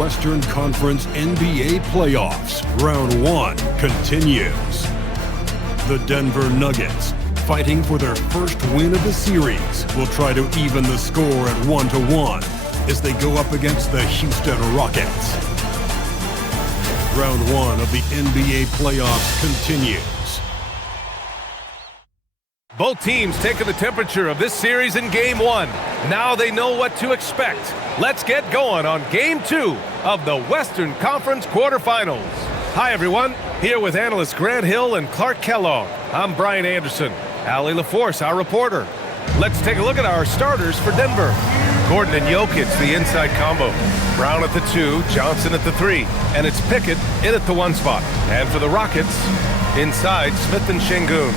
Western Conference NBA playoffs. Round 1 continues. The Denver Nuggets, fighting for their first win of the series, will try to even the score at 1-1 as they go up against the Houston Rockets. Round 1 of the NBA playoffs continues. Both teams taking the temperature of this series in Game 1. Now they know what to expect. Let's get going on Game 2 of the Western Conference quarterfinals. Hi, everyone. Here with analysts Grant Hill and Clark Kellogg. I'm Brian Anderson. Allie LaForce, our reporter. Let's take a look at our starters for Denver. Gordon and Jokic, the inside combo. Brown at the 2, Johnson at the 3. And it's Pickett in at the 1 spot. And for the Rockets, inside, Smith and Şengün.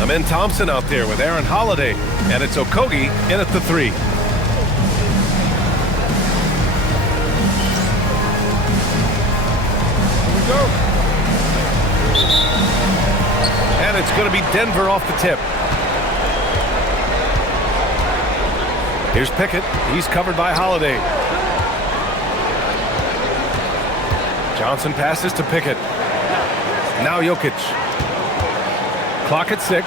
Amen Thompson out there with Aaron Holiday. And it's Okogie in at the 3. Here we go. And it's going to be Denver off the tip. Here's Pickett. He's covered by Holiday. Johnson passes to Pickett. Now Jokic. Clock at 6.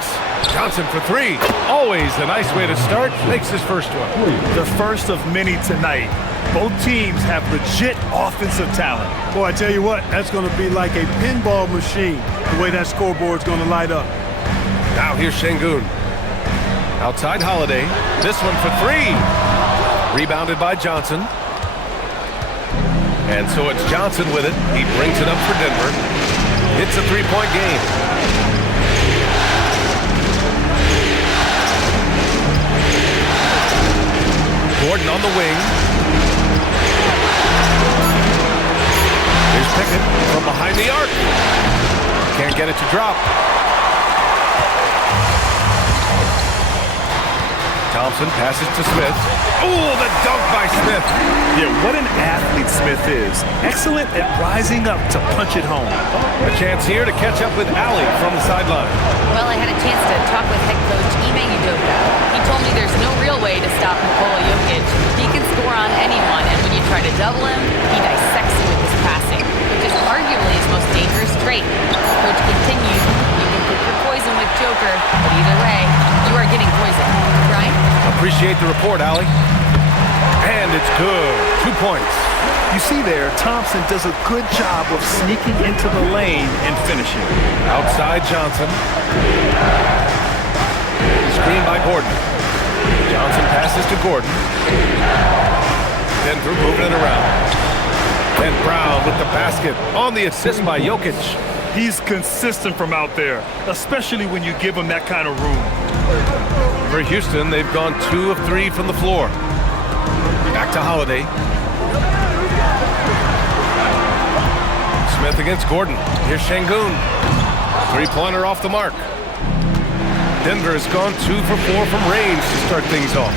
Johnson for 3. Always a nice way to start. Makes his first one. The first of many tonight. Both teams have legit offensive talent. Boy, I tell you what, that's going to be like a pinball machine, the way that scoreboard's going to light up. Now here's Şengün. Outside Holiday. This one for 3. Rebounded by Johnson. And so it's Johnson with it. He brings it up for Denver. It's a 3-point game. Gordon on the wing. Here's Pickett from behind the arc. Can't get it to drop. Thompson passes to Smith. Oh, the dunk by Smith. Yeah, what an athlete Smith is. Excellent at rising up to punch it home. A chance here to catch up with Allie from the sideline. Well, I had a chance to talk with head coach Ime Udoka. He told me there's no real way to stop Nikola Jokic. He can score on anyone, and when you try to double him, he dissects you with his passing, which is arguably his most dangerous trait. Coach continued, you can pick your poison with Joker, but either way, you are getting poisoned. Right? Appreciate the report, Allie. And it's good. 2 points. You see there, Thompson does a good job of sneaking into the lane and finishing. Outside Johnson. Screen by Gordon. Johnson passes to Gordon. Denver moving it around. And Brown with the basket on the assist by Jokic. He's consistent from out there, especially when you give him that kind of room. For Houston, they've gone 2 of 3 from the floor. Back to Holiday. Smith against Gordon. Here's Şengün. 3-pointer off the mark. Denver has gone 2 for 4 from range to start things off.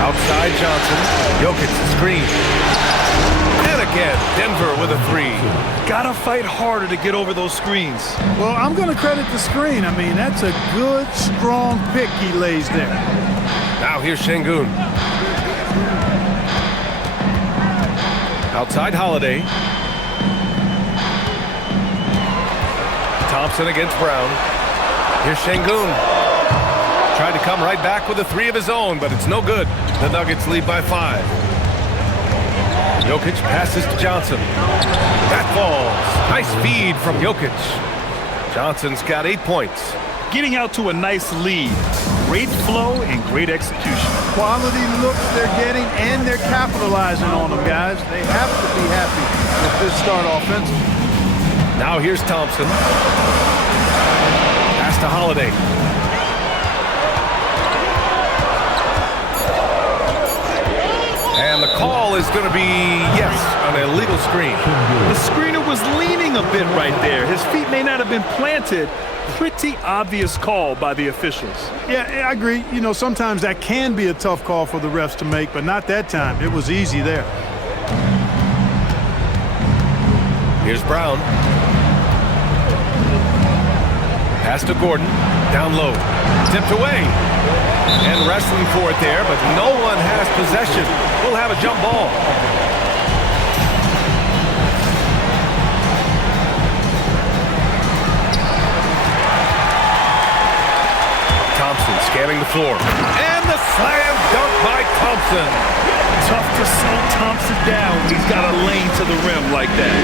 Outside Johnson. Jokic screen. And again, Denver with a 3. Gotta fight harder to get over those screens. Well, I'm going to credit the screen. I mean, that's a good, strong pick he lays there. Now here's Şengün. Outside Holiday. Thompson against Brown. Here's Şengün. Tried to come right back with a 3 of his own, but it's no good. The Nuggets lead by 5. Jokic passes to Johnson. That falls. Nice feed from Jokic. Johnson's got 8 points. Getting out to a nice lead. Great flow and great execution. Quality looks they're getting, and they're capitalizing on them, guys. They have to be happy with this start offensively. Now here's Thompson. Pass to Holiday. And the call is going to be, yes, an illegal screen. The screener was leaning a bit right there. His feet may not have been planted. Pretty obvious call by the officials. Yeah, I agree. You know, sometimes that can be a tough call for the refs to make, but not that time. It was easy there. Here's Brown. Pass to Gordon. Down low. Tipped away. And wrestling for it there, but no one has possession. We'll have a jump ball. Thompson scanning the floor. And the slam dunk by Thompson. Tough to slow Thompson down. He's got a lane to the rim like that.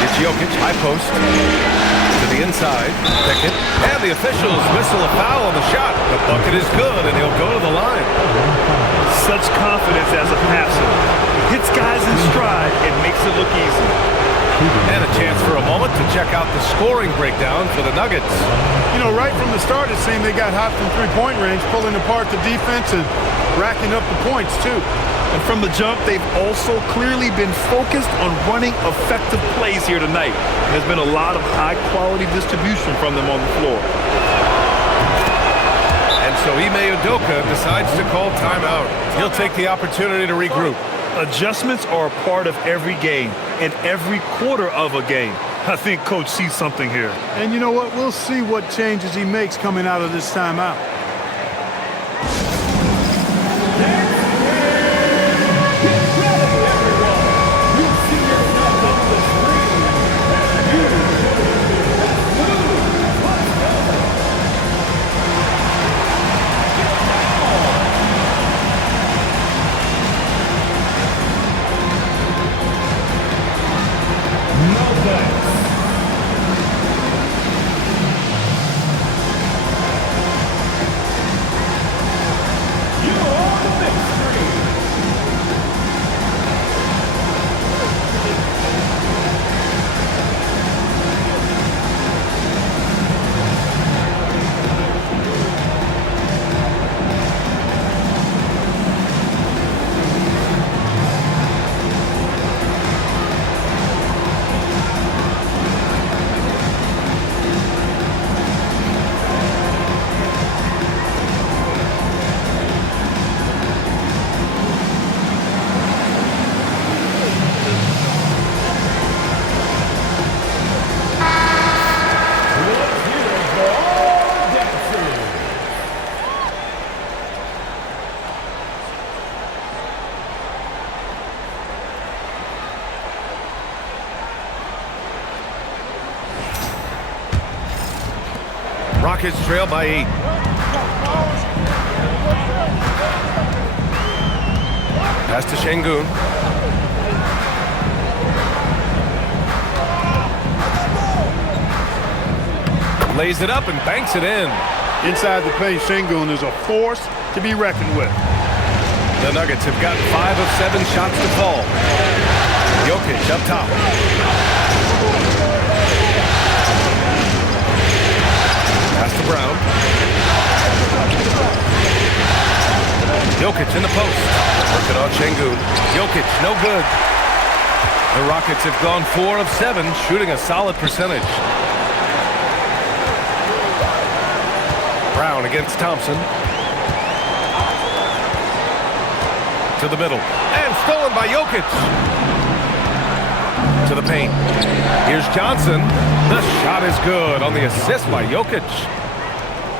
It's Jokic, high post. To the inside. Pickett. And the officials whistle a foul on the shot. The bucket is good, and he'll go to the line. Such confidence as a passer. Hits guys in stride and makes it look easy. And a chance for a moment to check out the scoring breakdown for the Nuggets. You know, right from the start, it seemed they got hot from three-point range, pulling apart the defense and racking up the points, too. And from the jump, they've also clearly been focused on running effective plays here tonight. There's been a lot of high-quality distribution from them on the floor. And so Ime Udoka decides to call timeout. He'll take the opportunity to regroup. Adjustments are a part of every game and every quarter of a game. I think Coach sees something here. And you know what? We'll see what changes he makes coming out of this timeout. Rockets trail by 8. Pass to Şengün. Lays it up and banks it in. Inside the paint, Şengün is a force to be reckoned with. The Nuggets have got 5 of 7 shots to fall. Jokic up top. Pass to Brown. Jokic in the post. Working on Şengün. Jokic, no good. The Rockets have gone 4 of 7, shooting a solid percentage. Brown against Thompson. To the middle. And stolen by Jokic. To the paint. Here's Johnson. The shot is good on the assist by Jokic.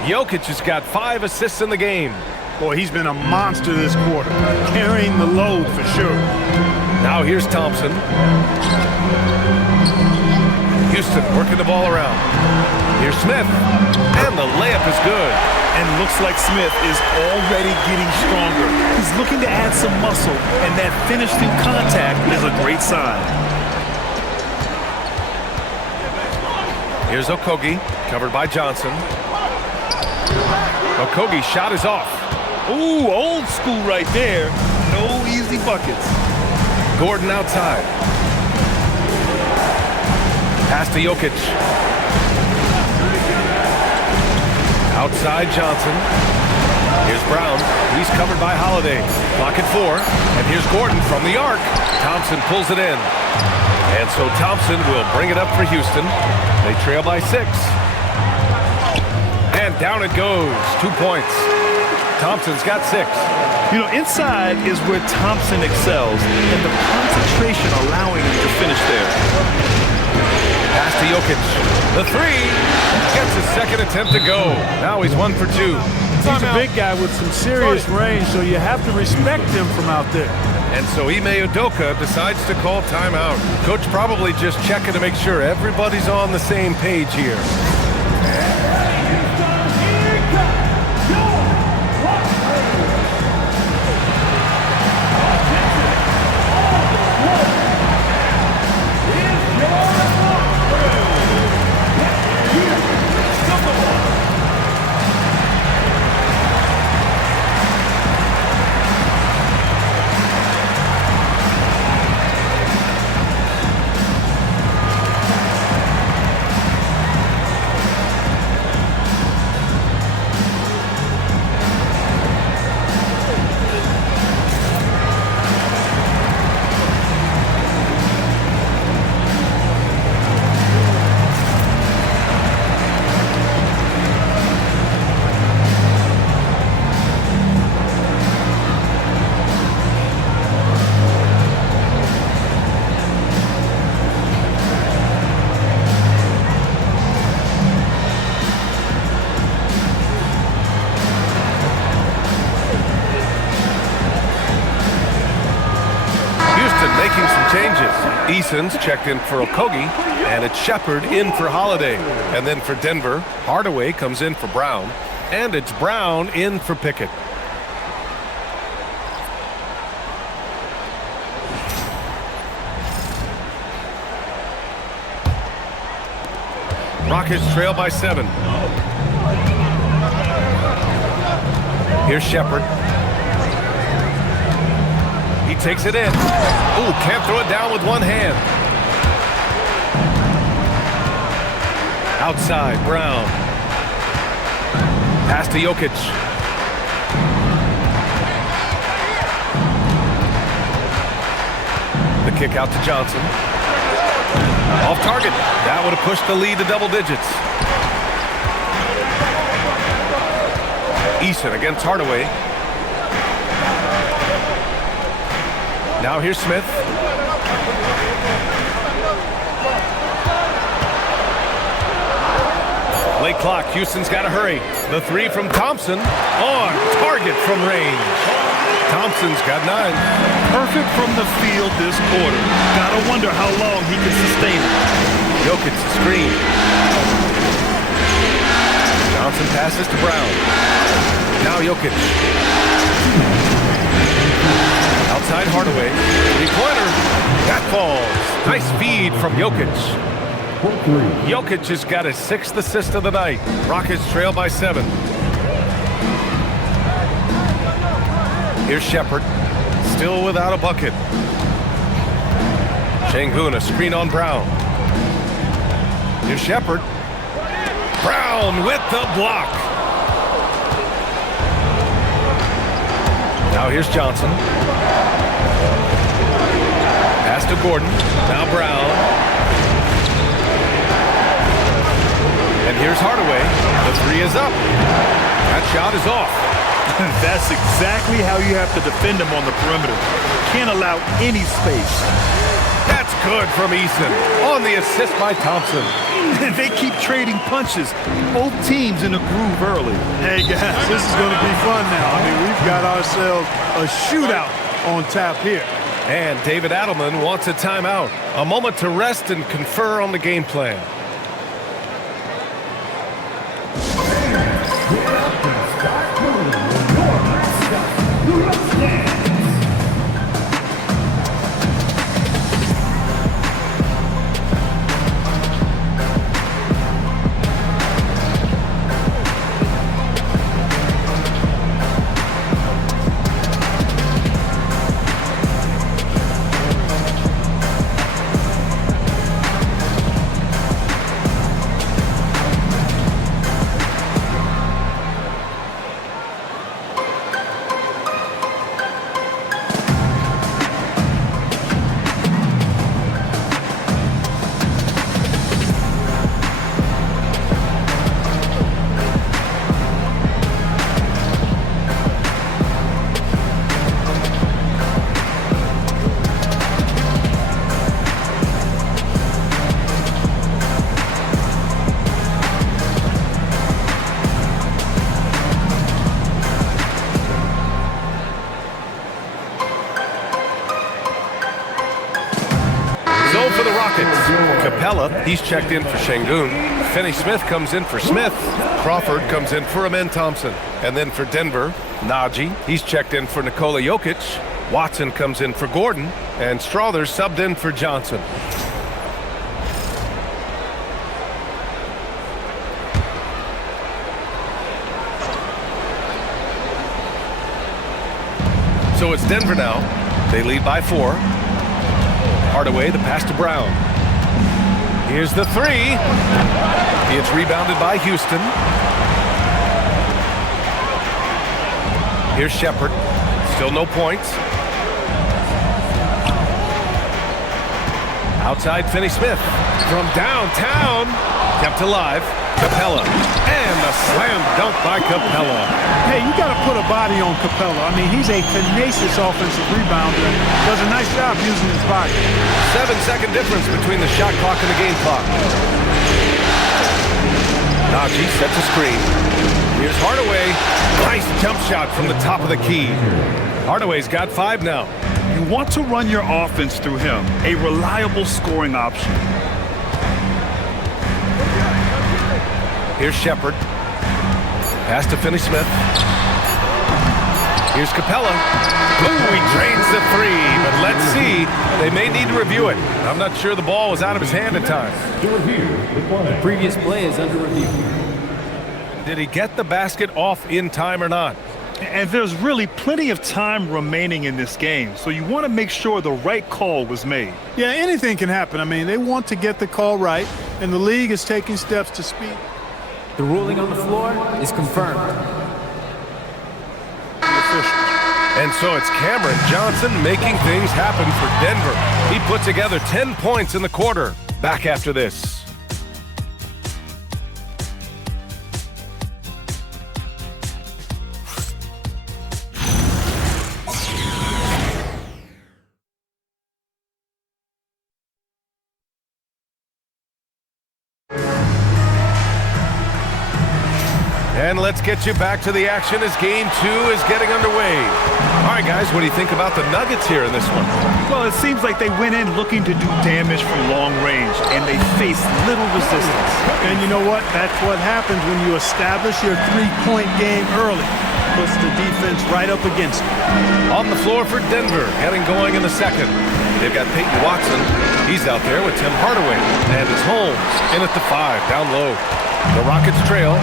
Jokic has got 5 assists in the game. Boy, he's been a monster this quarter, carrying the load for sure. Now here's Thompson. Houston working the ball around. Here's Smith. And the layup is good. And looks like Smith is already getting stronger. He's looking to add some muscle, and that finish through contact is a great sign. Here's Okogie, covered by Johnson. Okogie's shot is off. Ooh, old school right there. No easy buckets. Gordon outside. Pass to Jokic. Outside Johnson. Here's Brown. He's covered by Holiday. Clock at 4. And here's Gordon from the arc. Thompson pulls it in. And so Thompson will bring it up for Houston. They trail by 6. And down it goes. 2 points. Thompson's got 6. You know, inside is where Thompson excels, and the concentration allowing him to finish there. Pass to Jokic. The three gets his second attempt to go. Now he's 1 for 2. He's a big guy with some serious range, so you have to respect him from out there. And so Ime Udoka decides to call timeout. Coach probably just checking to make sure everybody's on the same page here. Making some changes. Eason's checked in for Okogie, and it's Shepard in for Holiday. And then for Denver, Hardaway comes in for Brown, and it's Brown in for Pickett. Rockets trail by 7. Here's Shepard. He takes it in. Ooh, can't throw it down with one hand. Outside, Brown. Pass to Jokic. The kick out to Johnson. Off target. That would have pushed the lead to double digits. Eason against Hardaway. Now here's Smith. Late clock. Houston's got to hurry. The three from Thompson. On target from range. Thompson's got 9. Perfect from the field this quarter. Gotta wonder how long he can sustain it. Jokic screen. Johnson passes to Brown. Now Jokic. Outside Hardaway. 3-pointer. That falls. Nice feed from Jokic. Jokic has got his 6th assist of the night. Rockets trail by 7. Here's Shepard. Still without a bucket. Şengün, a screen on Brown. Here's Shepard. Brown with the block. Now here's Johnson. Pass to Gordon. Now Brown. And here's Hardaway. The three is up. That shot is off. That's exactly how you have to defend him on the perimeter. Can't allow any space. That's good from Eason. On the assist by Thompson. And they keep trading punches. Both teams in a groove early. Hey guys, this is going to be fun now. I mean, we've got ourselves a shootout on tap here. And David Adelman wants a timeout. A moment to rest and confer on the game plan. Rockets. Capella, he's checked in for Şengün. Finney-Smith comes in for Smith. Crawford comes in for Amen Thompson. And then for Denver, Nagy, he's checked in for Nikola Jokic. Watson comes in for Gordon. And Strother subbed in for Johnson. So it's Denver now. They lead by 4. Hardaway, the pass to Brown. Here's the 3. It's rebounded by Houston. Here's Shepherd. Still no points. Outside Finney-Smith. From downtown. Kept alive. Capella. And a slam dunk by Capella. Hey, you got to put a body on Capella. I mean, he's a tenacious offensive rebounder and does a nice job using his body. 7-second difference between the shot clock and the game clock. Nagy sets a screen. Here's Hardaway. Nice jump shot from the top of the key. Hardaway's got 5 now. You want to run your offense through him, a reliable scoring option. Here's Shepherd. Pass to Finney-Smith. Here's Capella. Ooh, he drains the 3, but let's see. They may need to review it. I'm not sure the ball was out of his hand at times. The previous play is under review. Did he get the basket off in time or not? And there's really plenty of time remaining in this game, so you want to make sure the right call was made. Yeah, anything can happen. I mean, they want to get the call right, and the league is taking steps to speed. The ruling on the floor is confirmed. And so it's Cameron Johnson making things happen for Denver. He put together 10 points in the quarter. Back after this. And let's get you back to the action as Game 2 is getting underway. All right, guys, what do you think about the Nuggets here in this one? Well, it seems like they went in looking to do damage from long range, and they faced little resistance. And you know what? That's what happens when you establish your three-point game early. Puts the defense right up against it. On the floor for Denver, getting going in the second. They've got Peyton Watson. He's out there with Tim Hardaway. And it's Holmes in at the 5, down low. The Rockets trail.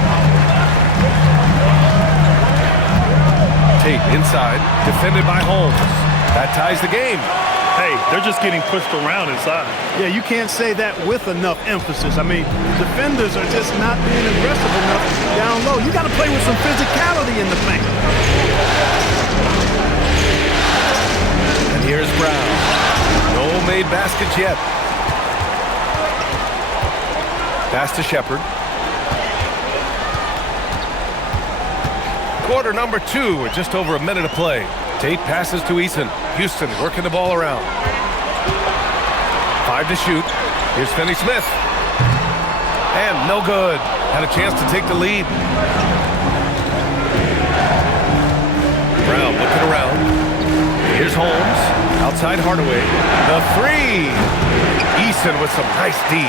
Tate inside, defended by Holmes. That ties the game. Hey, they're just getting pushed around inside. Yeah, you can't say that with enough emphasis. I mean, defenders are just not being aggressive enough down low. You got to play with some physicality in the paint. And here's Brown. No made baskets yet. Pass to Shepherd. Quarter number 2 with just over a minute to play. Tate passes to Eason. Houston working the ball around. 5 to shoot. Here's Finney-Smith. And no good. Had a chance to take the lead. Brown looking around. Here's Holmes. Outside Hardaway. The 3. Eason with some nice D.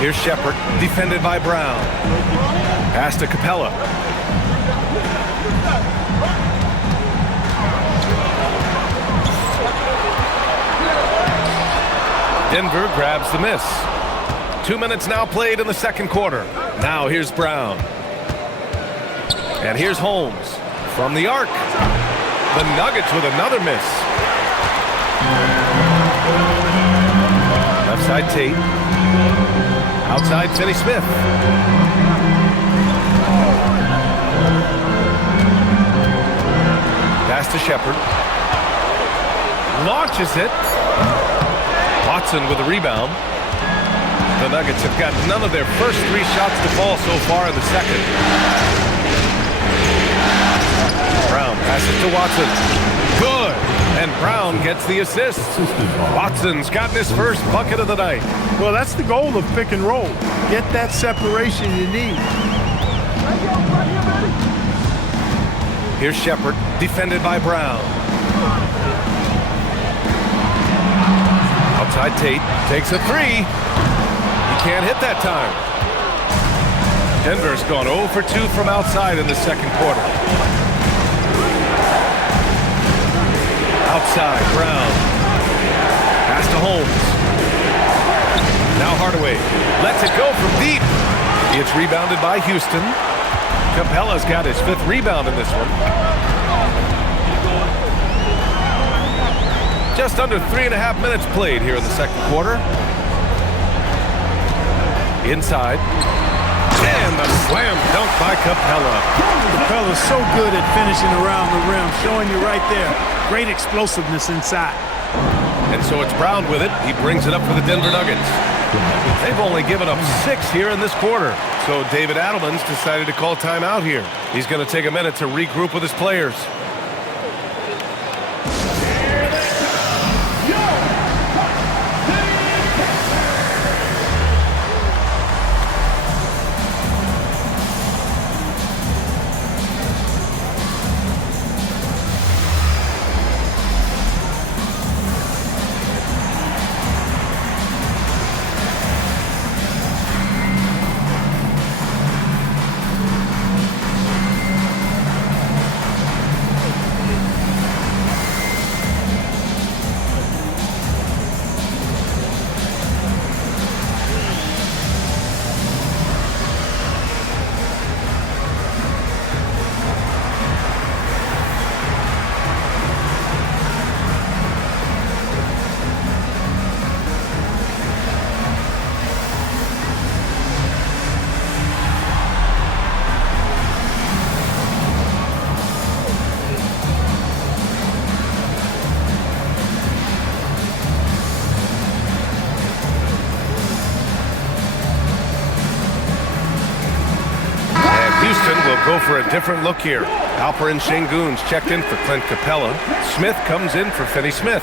Here's Shepherd, defended by Brown. Pass to Capella. Denver grabs the miss. 2 minutes now played in the second quarter. Now here's Brown. And here's Holmes from the arc. The Nuggets with another miss. Left side Tate. Outside Finney-Smith. Pass to Shepherd. Launches it. Watson with a rebound. The Nuggets have got none of their first 3 shots to fall so far in the second. Brown passes to Watson. Good. And Brown gets the assist. Watson's gotten his first bucket of the night. Well, that's the goal of pick and roll. Get that separation you need. Here's Shepherd, defended by Brown. Outside Tate takes a three. He can't hit that time. Denver's gone 0 for 2 from outside in the second quarter. Outside, Brown. Pass to Holmes. Now Hardaway lets it go from deep. It's rebounded by Houston. Capella's got his 5th rebound in this one. Just under 3.5 minutes played here in the second quarter. Inside. And the slam dunk by Capella. Capella's so good at finishing around the rim, showing you right there. Great explosiveness inside. And so it's Brown with it. He brings it up for the Denver Nuggets. They've only given up 6 here in this quarter. So David Adelman's decided to call timeout here. He's going to take a minute to regroup with his players. Go for a different look here. Alperen Sengun's checked in for Clint Capella. Smith comes in for Finney Smith.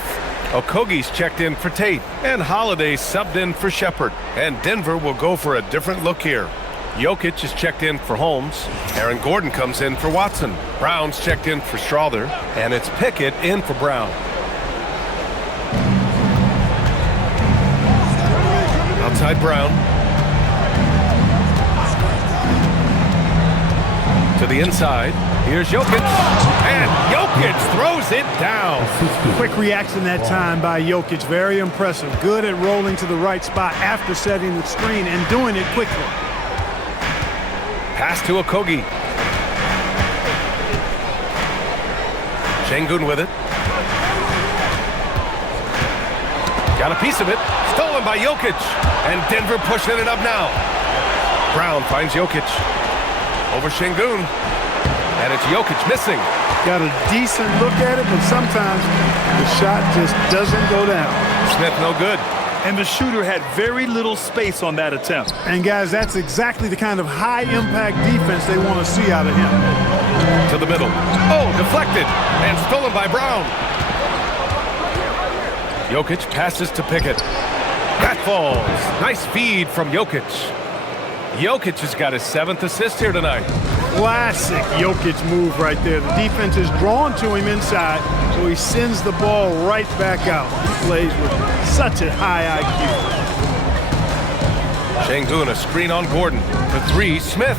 Okogie's checked in for Tate. And Holiday subbed in for Shepard. And Denver will go for a different look here. Jokic is checked in for Holmes. Aaron Gordon comes in for Watson. Brown's checked in for Strawther. And it's Pickett in for Brown. Outside Brown. To the inside. Here's Jokic. And Jokic throws it down. Quick reaction that time by Jokic. Very impressive. Good at rolling to the right spot after setting the screen and doing it quickly. Pass to Okogie. Sengun with it. Got a piece of it. Stolen by Jokic. And Denver pushing it up now. Brown finds Jokic. Over Sengun. And it's Jokic missing. Got a decent look at it, but sometimes the shot just doesn't go down. Smith no good. And the shooter had very little space on that attempt. And guys, that's exactly the kind of high-impact defense they want to see out of him. To the middle. Oh, deflected. And stolen by Brown. Jokic passes to Pickett. That falls. Nice feed from Jokic. Jokic has got his 7th assist here tonight. Classic Jokic move right there. The defense is drawn to him inside, so he sends the ball right back out. He plays with such a high IQ. Sengun, a screen on Gordon. For 3, Smith.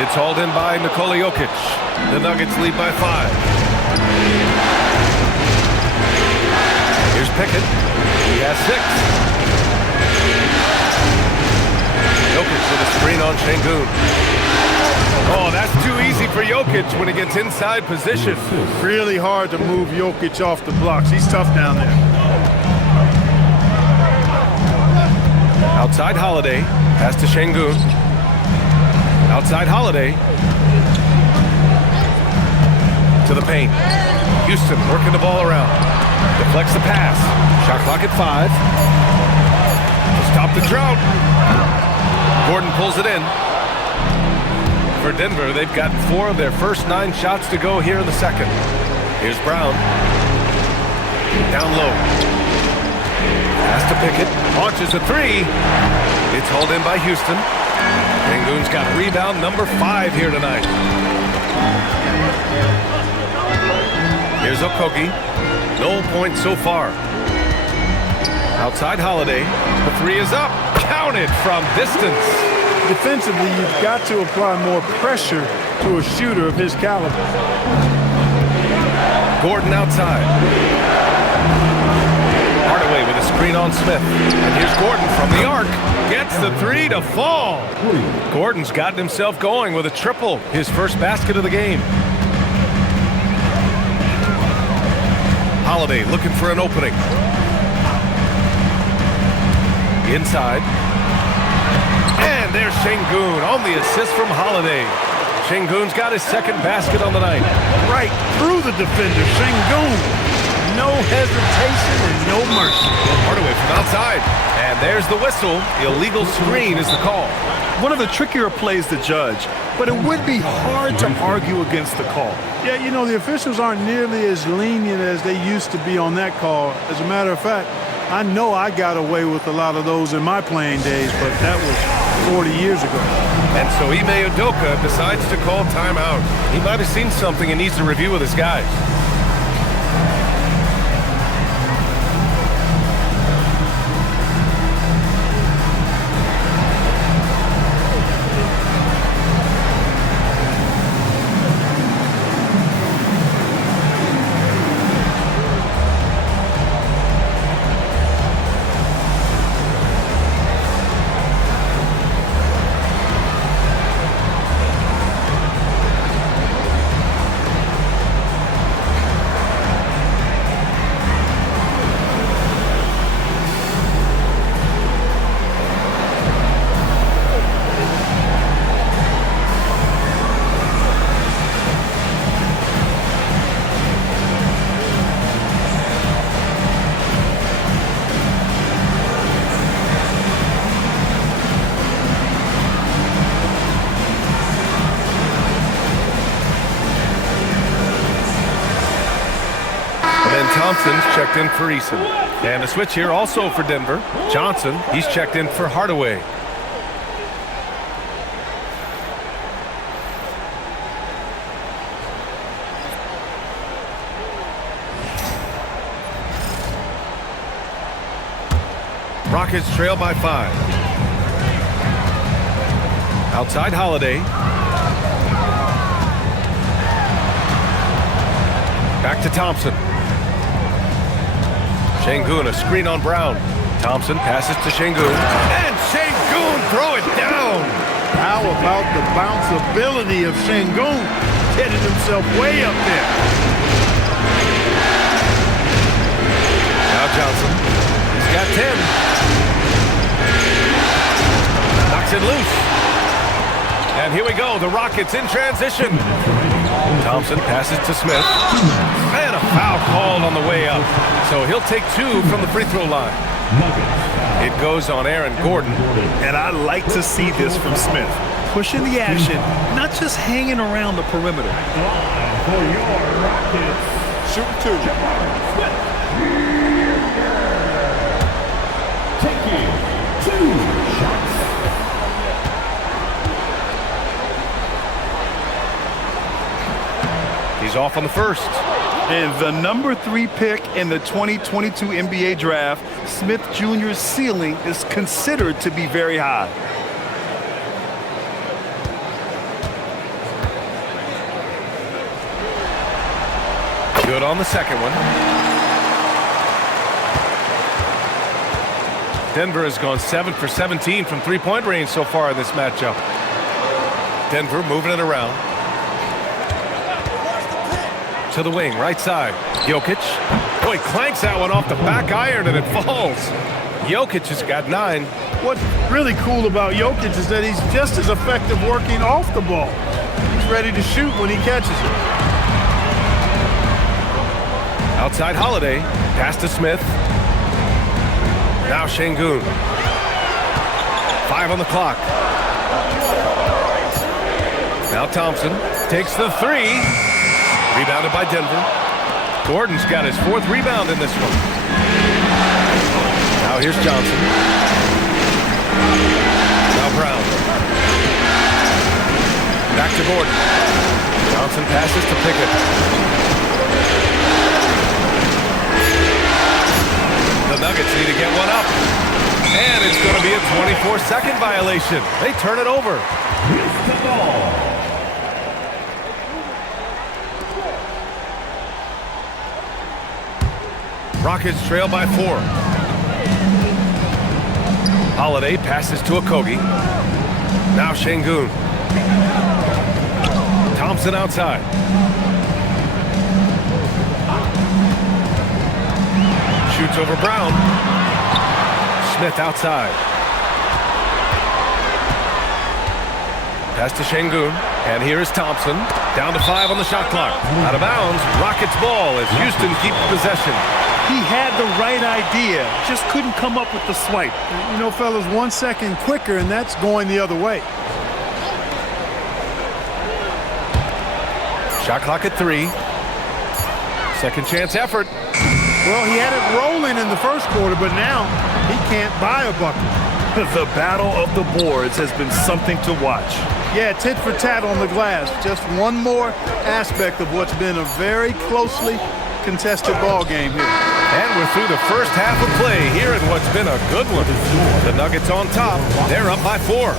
It's hauled in by Nikola Jokic. The Nuggets lead by 5. Here's Pickett. He has 6. Jokic with a screen on Sengun. Oh, that's too easy for Jokic when he gets inside position. Really hard to move Jokic off the blocks. He's tough down there. Outside Holiday. Pass to Sengun. Outside Holiday. To the paint. Houston working the ball around. Deflects the pass. Shot clock at 5. To stop the drought. Gordon pulls it in. For Denver, they've got 4 of their first 9 shots to go here in the second. Here's Brown. Down low. Pass to Pickett. Launches a 3. It's hauled in by Houston. Sengun's got rebound number 5 here tonight. Here's Okogie. No points so far. Outside Holiday. The three is up. Counted from distance. Defensively, you've got to apply more pressure to a shooter of his caliber. Gordon outside. Hardaway with a screen on Smith. And here's Gordon from the arc. Gets the three to fall. Gordon's gotten himself going with a triple. His first basket of the game. Holiday looking for an opening. Inside. And there's Şengün on the assist from Holiday. Şengün's got his second basket on the night. Right through the defender, Şengün. No hesitation and no mercy. Hardaway from outside. And there's the whistle. Illegal screen is the call. One of the trickier plays to judge, but it would be hard to argue against the call. Yeah, you know, the officials aren't nearly as lenient as they used to be on that call. As a matter of fact, I know I got away with a lot of those in my playing days, but that was 40 years ago. And so Ime Udoka decides to call timeout. He might have seen something and needs to review with his guys. Thompson's checked in for Eason. And a switch here also for Denver. Johnson, he's checked in for Hardaway. Rockets trail by 5. Outside Holiday. Back to Thompson. Şengün, a screen on Brown. Thompson passes to Şengün. And Şengün throw it down. How about the bounceability of Şengün? Getting himself way up there. Now Johnson. He's got 10. Knocks it loose. And here we go. The Rockets in transition. Thompson passes to Smith. And a foul called on the way up. So he'll take 2 from the free throw line. It goes on Aaron Gordon. And I like to see this from Smith. Pushing the action, not just hanging around the perimeter. For your Rockets. Shoot 2. Taking 2 shots. He's off on the first. And the number 3 pick in the 2022 NBA draft, Smith Jr.'s ceiling is considered to be very high. Good on the second one. Denver has gone 7 for 17 from three-point range so far in this matchup. Denver moving it around. To the wing, right side. Jokic. Boy, clanks that one off the back iron and it falls. Jokic has got 9. What's really cool about Jokic is that he's just as effective working off the ball. He's ready to shoot when he catches it. Outside Holiday. Pass to Smith. Now Şengün. 5 on the clock. Now Thompson takes the 3. Rebounded by Denver. Gordon's got his 4th rebound in this one. Now here's Johnson. Now Brown. Back to Gordon. Johnson passes to Pickett. The Nuggets need to get one up. And it's going to be a 24-second violation. They turn it over. Houston ball. Rockets trail by 4. Holiday passes to Okogie. Now Şengün. Thompson outside. Shoots over Brown. Smith outside. Pass to Şengün. And here is Thompson. Down to 5 on the shot clock. Out of bounds. Rockets ball as Houston keeps possession. He had the right idea, just couldn't come up with the swipe. You know, fellas, 1 second quicker, and that's going the other way. Shot clock at 3. Second chance effort. Well, he had it rolling in the first quarter, but now he can't buy a bucket. The battle of the boards has been something to watch. Yeah, tit for tat on the glass. Just one more aspect of what's been a very closely contested ball game here. And we're through the first half of play here in what's been a good one. The Nuggets on top. They're up by 4.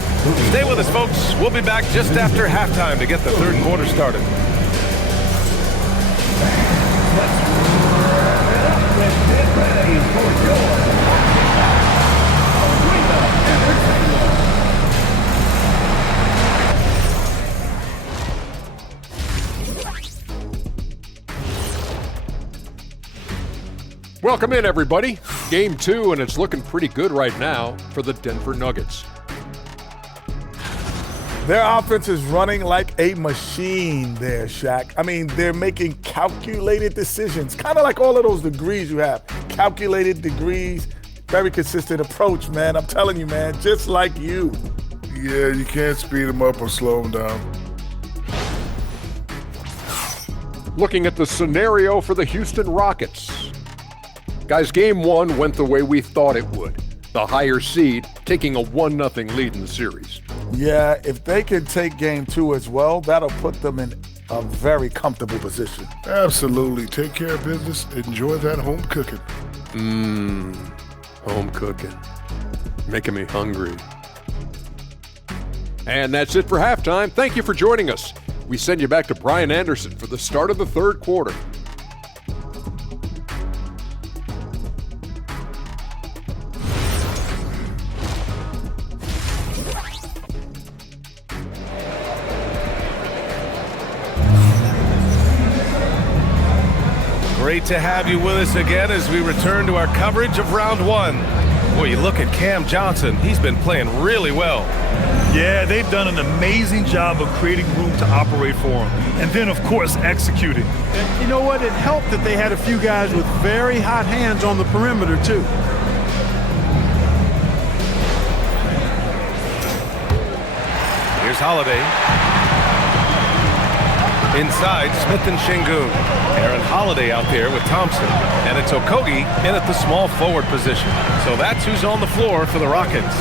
Stay with us, folks. We'll be back just after halftime to get the third quarter started. Welcome in, everybody. Game 2, and it's looking pretty good right now for the Denver Nuggets. Their offense is running like a machine there, Shaq. I mean, they're making calculated decisions, kind of like all of those degrees you have. Calculated degrees, very consistent approach, man. I'm telling you, man, just like you. Yeah, you can't speed them up or slow them down. Looking at the scenario for the Houston Rockets. Guys, game 1 went the way we thought it would. The higher seed taking a 1-0 lead in the series. Yeah, if they can take game 2 as well, that'll put them in a very comfortable position. Absolutely. Take care of business. Enjoy that home cooking. Home cooking. Making me hungry. And that's it for halftime. Thank you for joining us. We send you back to Brian Anderson for the start of the third quarter. Great to have you with us again as we return to our coverage of round 1. Boy, you look at Cam Johnson. He's been playing really well. Yeah, they've done an amazing job of creating room to operate for him. And then, of course, executing. And you know what? It helped that they had a few guys with very hot hands on the perimeter, too. Here's Holiday. Inside, Smith and Şengün. Aaron Holiday out there with Thompson. And it's Okogie in at the small forward position. So that's who's on the floor for the Rockets.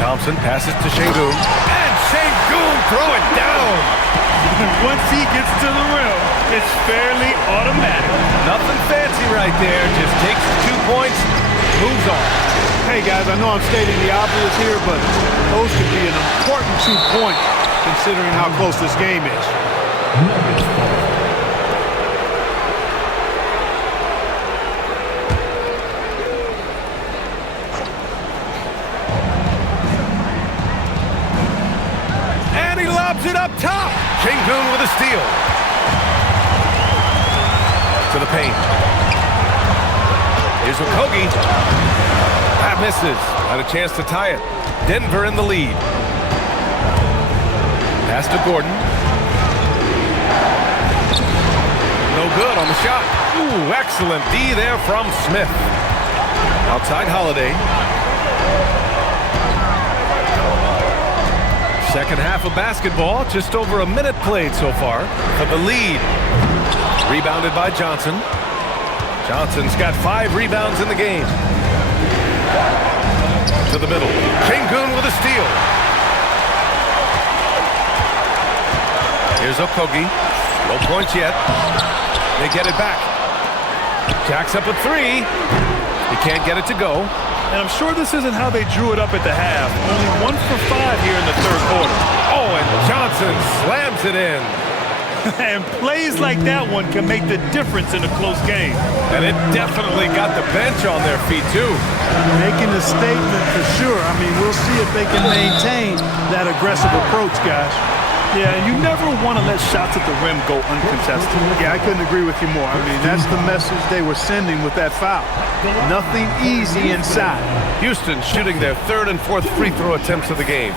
Thompson passes to Şengün. And Şengün throw it down! Once he gets to the rim, it's fairly automatic. Nothing fancy right there. Just takes 2 points, moves on. Hey, guys, I know I'm stating the obvious here, but those could be an important 2 points considering how close this game is. And he lobs it up top. Şengün with a steal. To the paint. Here's Okogie. That misses. Had a chance to tie it. Denver in the lead. Pass to Gordon. No good on the shot. Ooh, excellent D there from Smith. Outside Holiday. Second half of basketball, just over a minute played so far for the lead. Rebounded by Johnson. Johnson's got 5 rebounds in the game. To the middle. Şengün with a steal. Here's Okogie. No points yet. They get it back. Jacks up a 3. He can't get it to go. And I'm sure this isn't how they drew it up at the half. Only 1 for 5 here in the third quarter. Oh, and Johnson slams it in. And plays like that one can make the difference in a close game. And it definitely got the bench on their feet, too. Making a statement for sure. I mean, we'll see if they can maintain that aggressive approach, guys. Yeah, and you never want to let shots at the rim go uncontested. Yeah, I couldn't agree with you more. I mean, that's the message they were sending with that foul. Nothing easy inside. Houston shooting their third and fourth free throw attempts of the game.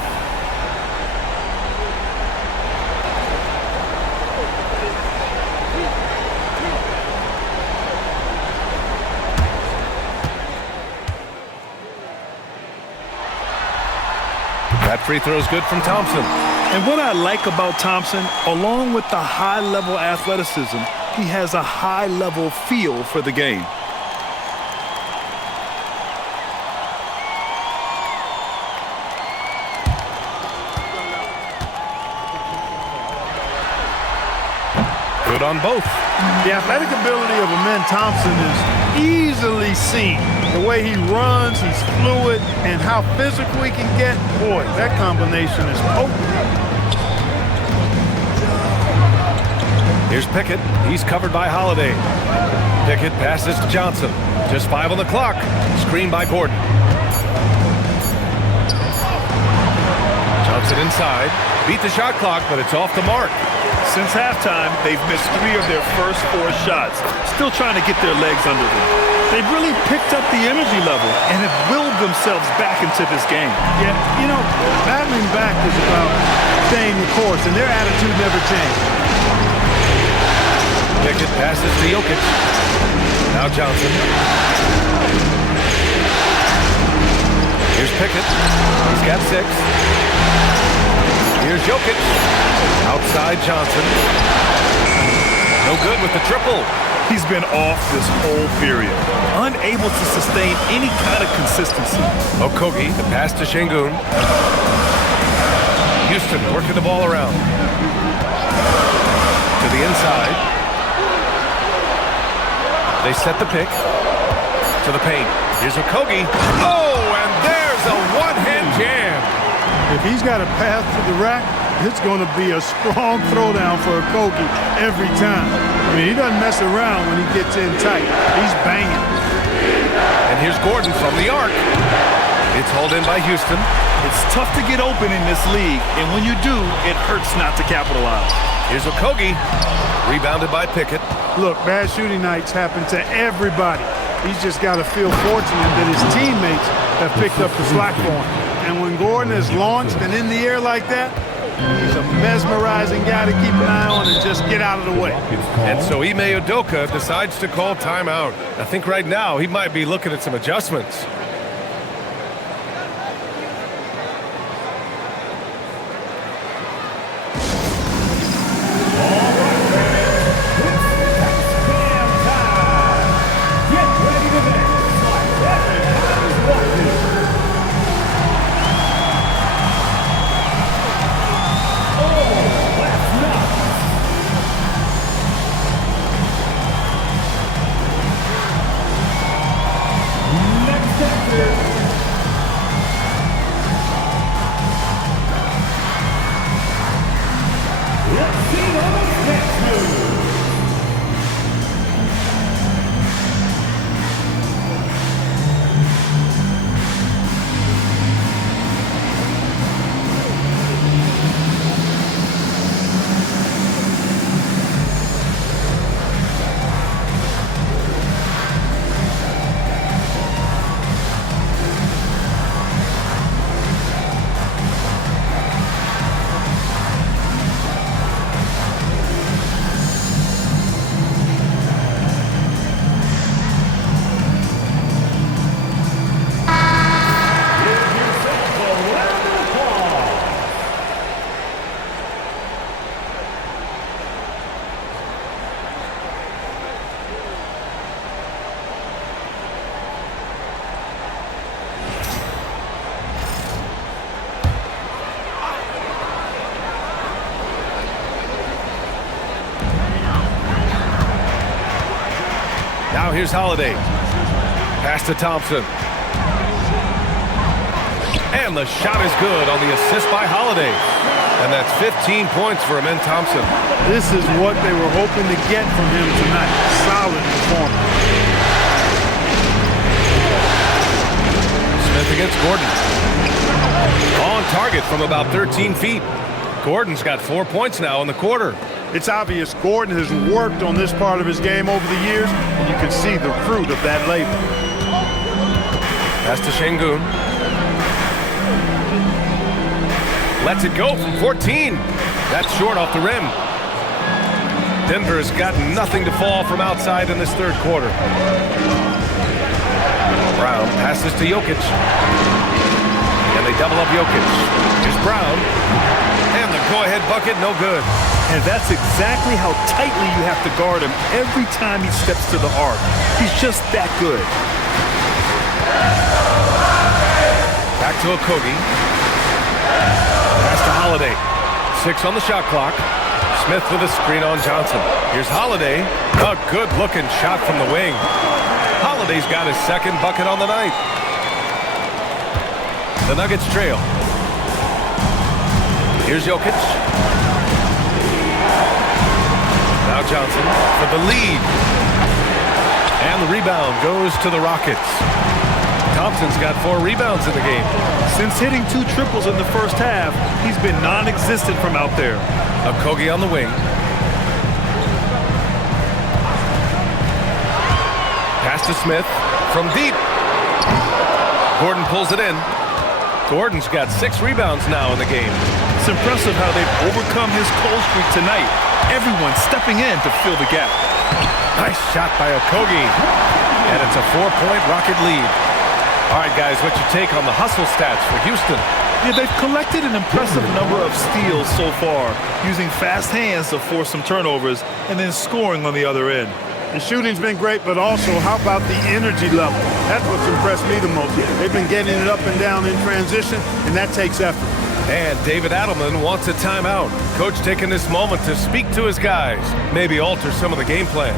That free throw is good from Thompson. And what I like about Thompson, along with the high-level athleticism, he has a high-level feel for the game. Good on both. The athletic ability of Amen Thompson is easily seen. The way he runs, he's fluid, and how physical he can get. Boy, that combination is potent. Here's Pickett. He's covered by Holiday. Pickett passes to Johnson. Just 5 on the clock. Screen by Gordon. Johnson inside. Beat the shot clock, but it's off the mark. Since halftime, they've missed 3 of their first 4 shots, still trying to get their legs under them. They've really picked up the energy level and have willed themselves back into this game. Yeah, you know, battling back is about staying the course, and their attitude never changed. Pickett passes to Jokic. Now Johnson. Here's Pickett. He's got 6. Here's Jokic. Outside Johnson. No good with the triple. He's been off this whole period, unable to sustain any kind of consistency. Okogie, the pass to Şengün. Houston working the ball around. To the inside. They set the pick. To the paint. Here's Okogie. Oh, and there's a one-hand jam. If he's got a path to the rack, it's going to be a strong throwdown for Okogie every time. I mean, he doesn't mess around when he gets in tight. He's banging. And here's Gordon from the arc. It's hauled in by Houston. It's tough to get open in this league, and when you do, it hurts not to capitalize. Here's Okogie. Rebounded by Pickett. Look, bad shooting nights happen to everybody. He's just got to feel fortunate that his teammates have picked up the slack for him. And when Gordon is launched and in the air like that, he's a mesmerizing guy to keep an eye on and just get out of the way. And so Ime Udoka decides to call timeout. I think right now he might be looking at some adjustments. Now here's Holiday. Pass to Thompson. And the shot is good on the assist by Holiday. And that's 15 points for Amen Thompson. This is what they were hoping to get from him tonight. Solid performance. Smith against Gordon. On target from about 13 feet. Gordon's got 4 points now in the quarter. It's obvious Gordon has worked on this part of his game over the years, and you can see the fruit of that labor. Pass to Şengün. Lets it go from 14. That's short off the rim. Denver has got nothing to fall from outside in this third quarter. Brown passes to Jokic. And they double up Jokic. Here's Brown. And the go-ahead bucket, no good. And that's exactly how tightly you have to guard him every time he steps to the arc. He's just that good. Back to Okogie. Pass to Holiday. 6 on the shot clock. Smith with a screen on Johnson. Here's Holiday. A good-looking shot from the wing. Holiday's got his second bucket on the night. The Nuggets trail. Here's Jokic. Now Johnson for the lead. And the rebound goes to the Rockets. Thompson's got 4 rebounds in the game. Since hitting 2 triples in the first half, he's been non-existent from out there. Okogie on the wing. Pass to Smith from deep. Gordon pulls it in. Gordon's got 6 rebounds now in the game. It's impressive how they've overcome his cold streak tonight. Everyone stepping in to fill the gap. Nice shot by Okogie. And it's a 4-point Rocket lead. All right, guys, what's your take on the hustle stats for Houston? Yeah, they've collected an impressive number of steals so far, using fast hands to force some turnovers and then scoring on the other end. The shooting's been great, but also how about the energy level? That's what's impressed me the most. They've been getting it up and down in transition, and that takes effort. And David Adelman wants a timeout. Coach taking this moment to speak to his guys, maybe alter some of the game plan.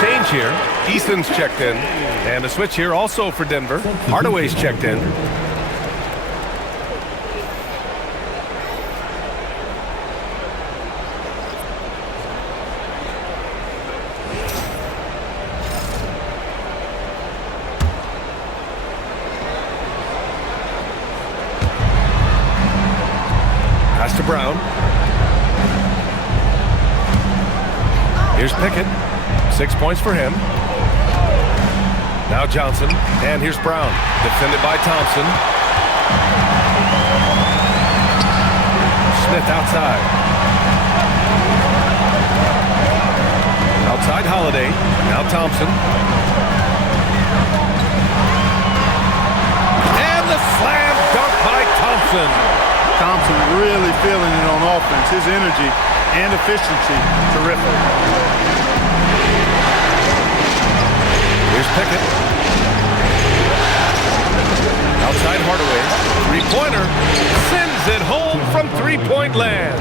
Change here. Easton's checked in. And a switch here also for Denver. Hardaway's checked in. Pass to Brown. Here's Pickett. 6 points for him. Now Johnson, and here's Brown, defended by Thompson. Smith outside. Outside Holiday, now Thompson. And the slam dunk by Thompson. Thompson really feeling it on offense. His energy and efficiency, terrific. Here's Pickett. Outside Hardaway. Three-pointer. Sends it home from three-point land.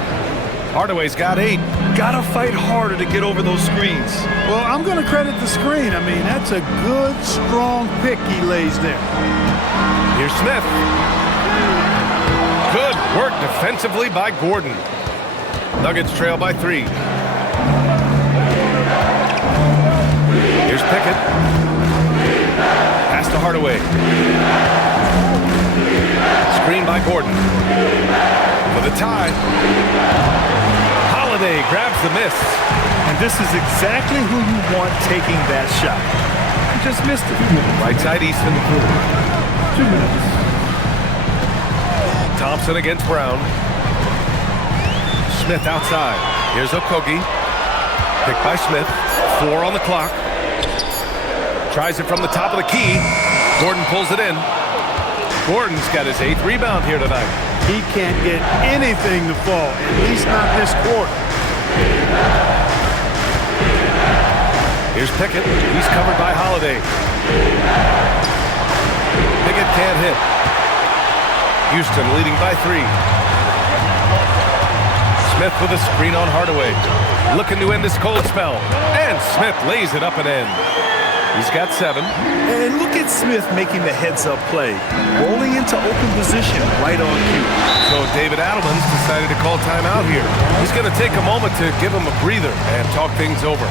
Hardaway's got 8. Gotta fight harder to get over those screens. Well, I'm going to credit the screen. I mean, that's a good, strong pick he lays there. Here's Smith. Good work defensively by Gordon. Nuggets trail by 3. Here's Pickett. Pass to Hardaway. Screen by Gordon. For the tie. Holiday grabs the miss. And this is exactly who you want taking that shot. He just missed it. Right side Easton. 2 minutes. Thompson against Brown. Smith outside. Here's Okogie. Picked by Smith. 4 on the clock. Tries it from the top of the key. Gordon pulls it in. Gordon's got his 8th rebound here tonight. He can't get anything to fall, at least not this quarter. Here's Pickett. He's covered by Holiday. Pickett can't hit. Houston leading by 3. Smith with a screen on Hardaway. Looking to end this cold spell. And Smith lays it up and in. He's got 7. And look at Smith making the heads-up play. Rolling into open position right on cue. So David Adelman's decided to call timeout here. He's going to take a moment to give him a breather and talk things over.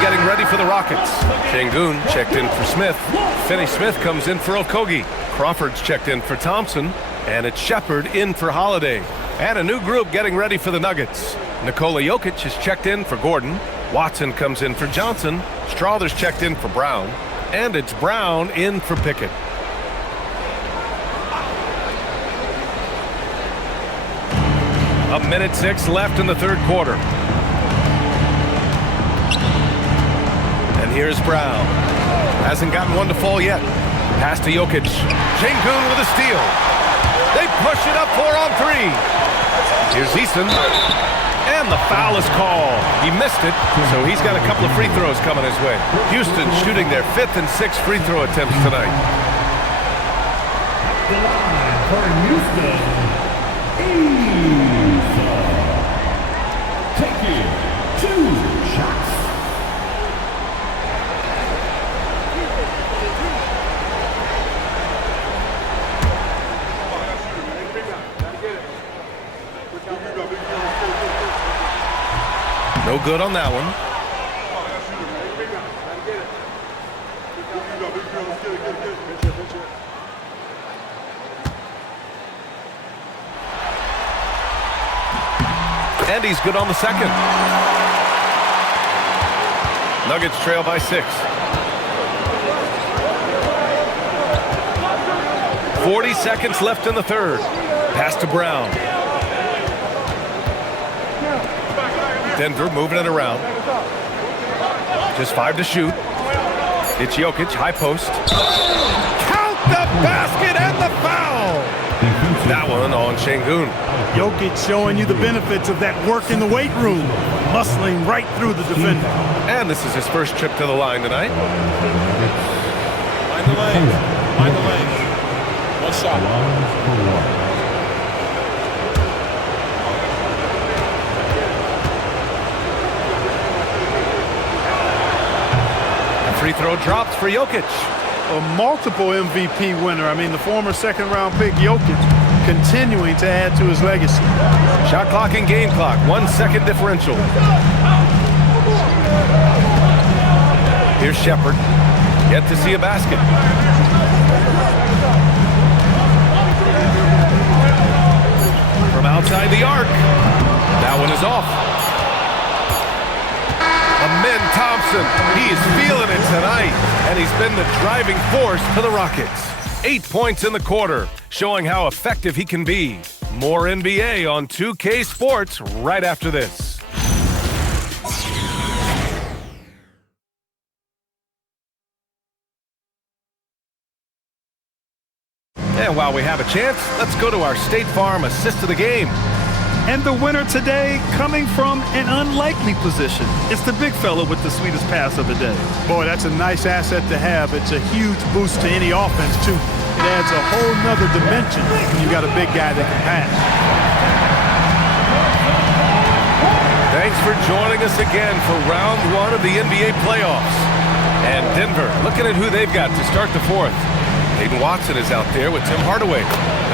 Getting ready for the Rockets. Şengün checked in for Smith. Finney-Smith comes in for Okogie. Crawford's checked in for Thompson. And it's Shepard in for Holiday. And a new group getting ready for the Nuggets. Nikola Jokic is checked in for Gordon. Watson comes in for Johnson. Strawther's checked in for Brown. And it's Brown in for Pickett. A minute 6 left in the third quarter. And here's Brown. Hasn't gotten one to fall yet. Pass to Jokic. Şengün with a steal. They push it up 4 on 3. Here's Easton. And the foul is called. He missed it, so he's got a couple of free throws coming his way. Houston shooting their 5th and 6th free throw attempts tonight. The line for Houston. Taking 2 shots. No good on that one. And he's good on the second. Nuggets trail by 6. 40 seconds left in the third. Pass to Brown. Denver moving it around. Just 5 to shoot. It's Jokic, high post. Count the basket and the foul! That one on Şengün. Jokic showing you the benefits of that work in the weight room. Muscling right through the defender. And this is his first trip to the line tonight. Mind the lane. Mind the lane. One shot. Free throw drops for Jokic. A multiple MVP winner. I mean, the former second-round pick Jokic continuing to add to his legacy. Shot clock and game clock. 1 second differential. Here's Shepard. Yet to see a basket. from outside the arc. That one is off. Amin Thompson, he is feeling it tonight, and he's been the driving force for the Rockets. 8 points in the quarter, showing how effective he can be. More NBA on 2K Sports right after this. And while we have a chance, let's go to our State Farm assist of the game. And the winner today coming from an unlikely position. It's the big fella with the sweetest pass of the day. Boy, that's a nice asset to have. It's a huge boost to any offense, too. It adds a whole nother dimension when you've got a big guy that can pass. Thanks for joining us again for round one of the NBA playoffs. And Denver, looking at who they've got to start the fourth. Hayden Watson is out there with Tim Hardaway.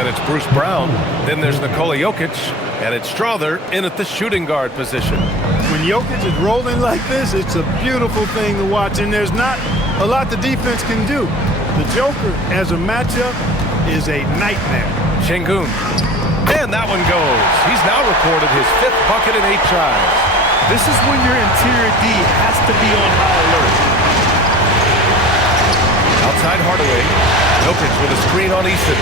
Then it's Bruce Brown. Then there's Nikola Jokic. And it's Strother in at the shooting guard position. When Jokic is rolling like this, it's a beautiful thing to watch. And there's not a lot the defense can do. The Joker, as a matchup, is a nightmare. Şengün. And that one goes. He's now recorded his 5th bucket in 8 tries. This is when your interior D has to be on high alert. Outside Hardaway. Jokic with a screen on Eason.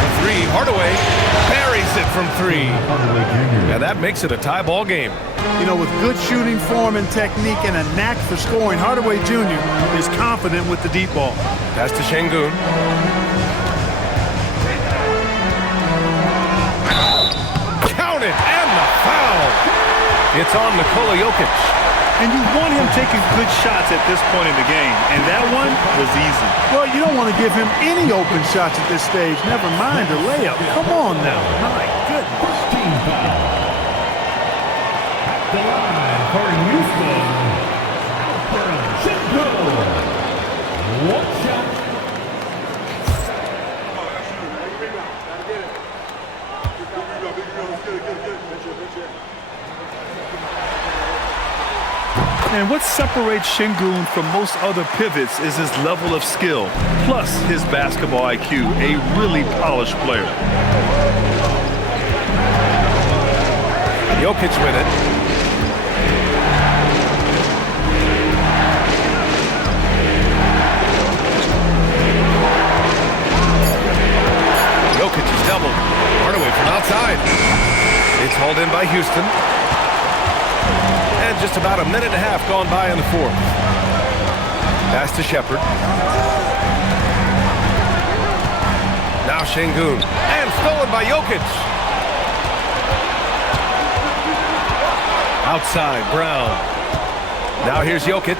For 3, Hardaway buries it from 3. And that makes it a tie ball game. You know, with good shooting form and technique and a knack for scoring, Hardaway Jr. is confident with the deep ball. Pass to Şengün. Count it, and the foul. It's on Nikola Jokic. And you want him taking good shots at this point in the game, and that one was easy. Well, you don't want to give him any open shots at this stage, never mind a layup. Come on now. My goodness. Team foul. At the line for Houston, Alperen Şengün. 1 shot. And what separates Şengün from most other pivots is his level of skill, plus his basketball IQ, a really polished player. Jokic with it. Jokic is doubled. Hardaway from outside. It's hauled in by Houston. And just about a minute and a half gone by in the fourth. Pass to Shepherd. Now Şengün. And stolen by Jokic. Outside, Brown. Now here's Jokic.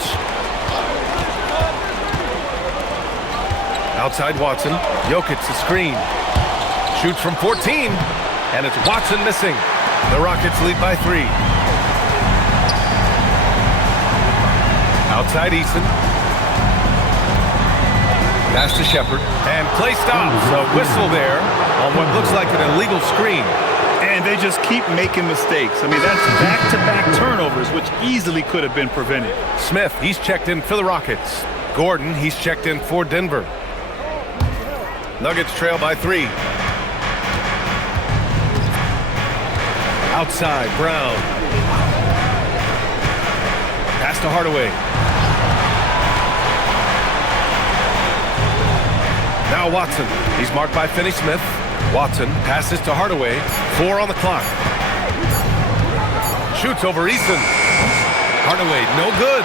Outside Watson. Jokic the screen. Shoots from 14. And it's Watson missing. The Rockets lead by 3. Outside Eason. Pass to Shepherd. And play stops. A whistle there on what looks like an illegal screen. And they just keep making mistakes. I mean, that's back-to-back turnovers, which easily could have been prevented. Smith, he's checked in for the Rockets. Gordon, he's checked in for Denver. Nuggets trail by 3. Outside, Brown. Pass to Hardaway. Now Watson. He's marked by Finney-Smith. Watson passes to Hardaway. 4 on the clock. Shoots over Eason. Hardaway, no good.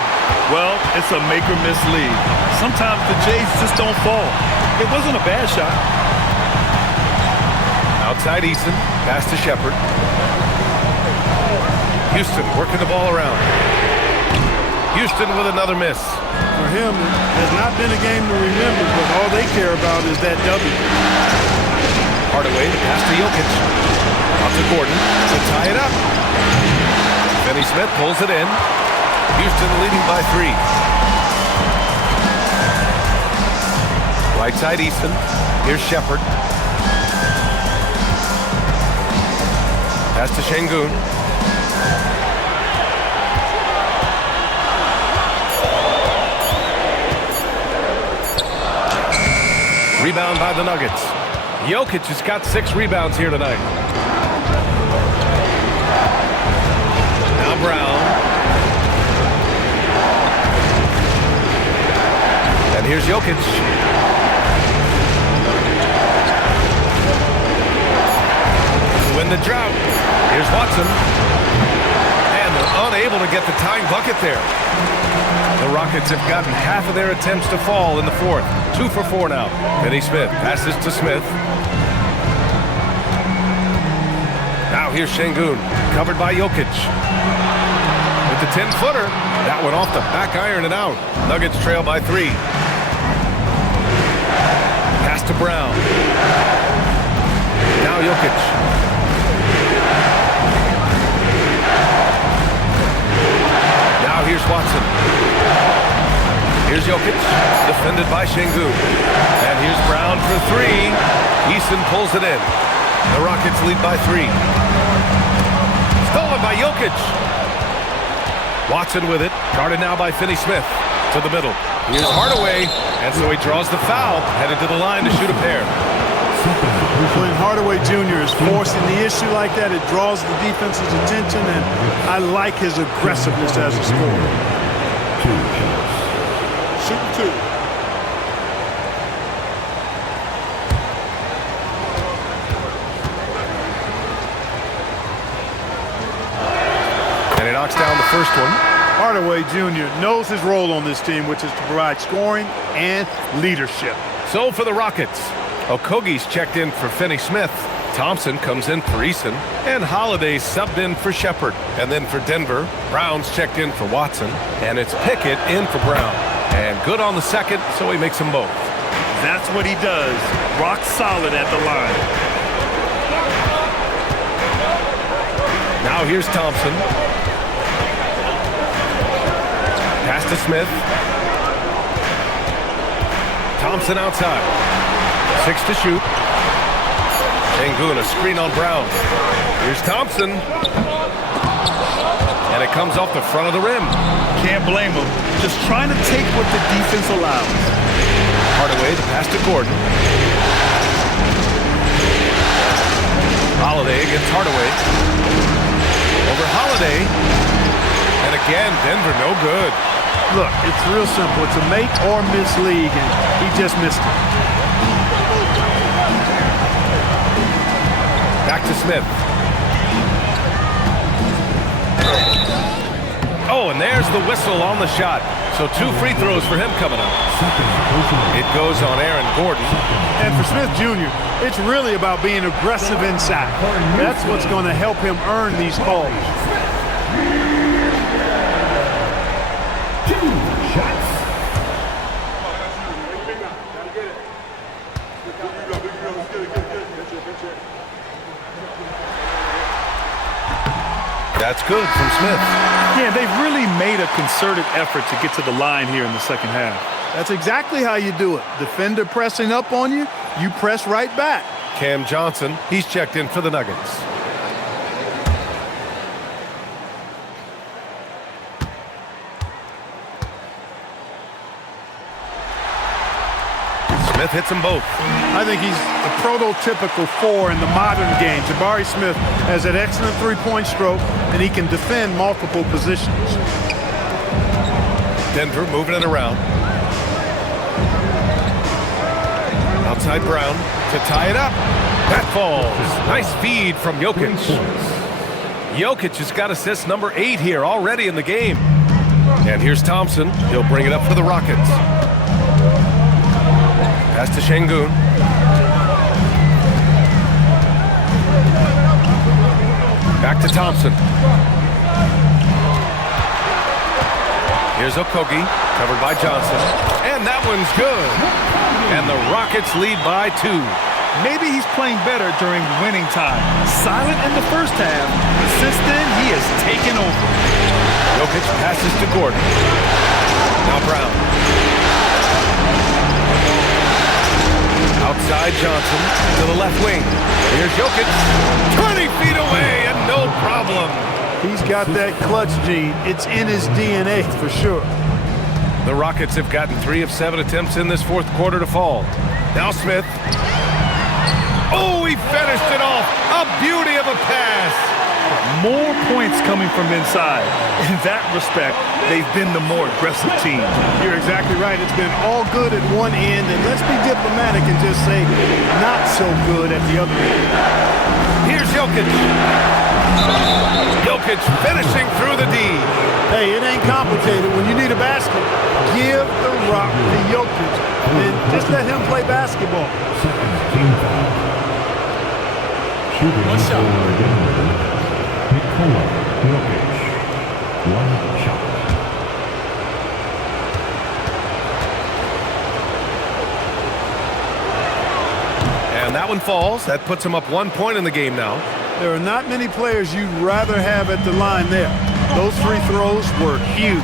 Well, it's a make-or-miss lead. Sometimes the Jays just don't fall. It wasn't a bad shot. Outside Eason. Pass to Shepherd. Houston working the ball around. Houston with another miss. For him, it has not been a game to remember, but all they care about is that W. Hardaway, pass to Jokic. Out to Gordon to tie it up. Finney-Smith pulls it in. Houston leading by 3. Right side Easton. Here's Shepherd. Pass to Şengün. Rebound by the Nuggets. Jokic has got 6 rebounds here tonight. Here's Jokic. To win the drought. Here's Watson. And they're unable to get the tying bucket there. The Rockets have gotten half of their attempts to fall in the fourth. 2 for 4 now. Naismith passes to Smith. Now here's Şengün, covered by Jokic. With the 10-footer, that went off the back iron and out. Nuggets trail by 3. Pass to Brown. Now Jokic. Now here's Watson. Here's Jokic, defended by Şengün. And here's Brown for 3. Easton pulls it in. The Rockets lead by 3. Stolen by Jokic. Watson with it. Guarded now by Finney-Smith. To the middle. Here's Hardaway. And so he draws the foul. Headed to the line to shoot a pair. When Hardaway Jr. is forcing the issue like that, it draws the defense's attention, and I like his aggressiveness as a scorer. Shoot 2. And he knocks down the first one. Hardaway Jr. knows his role on this team, which is to provide scoring and leadership. So for the Rockets, Okogie's checked in for Finney-Smith. Thompson comes in for Easton. And Holiday subbed in for Shepherd. And then for Denver, Brown's checked in for Watson. And it's Pickett in for Brown. And good on the second, so he makes them both. That's what he does. Rock solid at the line. Now here's Thompson. Pass to Smith. Thompson outside. 6 to shoot. Şengün, a screen on Brown. Here's Thompson. And it comes off the front of the rim. Can't blame him. Just trying to take what the defense allows. Hardaway, the pass to Gordon. Holiday against Hardaway. Over Holiday. And again, Denver no good. Look, it's real simple. It's a make or miss league, and he just missed it. Back to Smith. Oh, and there's the whistle on the shot. So 2 free throws for him coming up. It goes on Aaron Gordon. And for Smith Jr., it's really about being aggressive inside. That's what's going to help him earn these calls. 2 shots. That's good from Smith. Yeah, they've really made a concerted effort to get to the line here in the second half. That's exactly how you do it. Defender pressing up on you, you press right back. Cam Johnson, he's checked in for the Nuggets. Smith hits them both. I think he's the prototypical 4 in the modern game. Jabari Smith has an excellent three-point stroke, and he can defend multiple positions. Denver moving it around. Outside Brown to tie it up. That falls. Nice feed from Jokic. Jokic has got assist number 8 here already in the game. And here's Thompson. He'll bring it up for the Rockets. Pass to Şengün. Back to Thompson. Here's Okogie, covered by Johnson. And that one's good. And the Rockets lead by 2. Maybe he's playing better during winning time. Silent in the first half, but since then he has taken over. Jokic passes to Gordon. Now Brown. Outside Johnson to the left wing. Here's Jokic. 20 feet away and no problem. He's got that clutch gene. It's in his DNA for sure. The Rockets have gotten 3 of 7 attempts in this fourth quarter to fall. Now Smith. Oh, he finished it off. A beauty of a pass. More points coming from inside. In that respect, they've been the more aggressive team. You're exactly right. It's been all good at one end, and let's be diplomatic and just say not so good at the other end. Here's Jokic. Jokic finishing through the D. Hey, it ain't complicated. When you need a basket, give the rock to Jokic and just let him play basketball. Team foul. Shooting One shot. for Denver. Nikola Jokic. One shot. And that one falls. That puts him up 1 point in the game now. There are not many players you'd rather have at the line there. Those free throws were huge.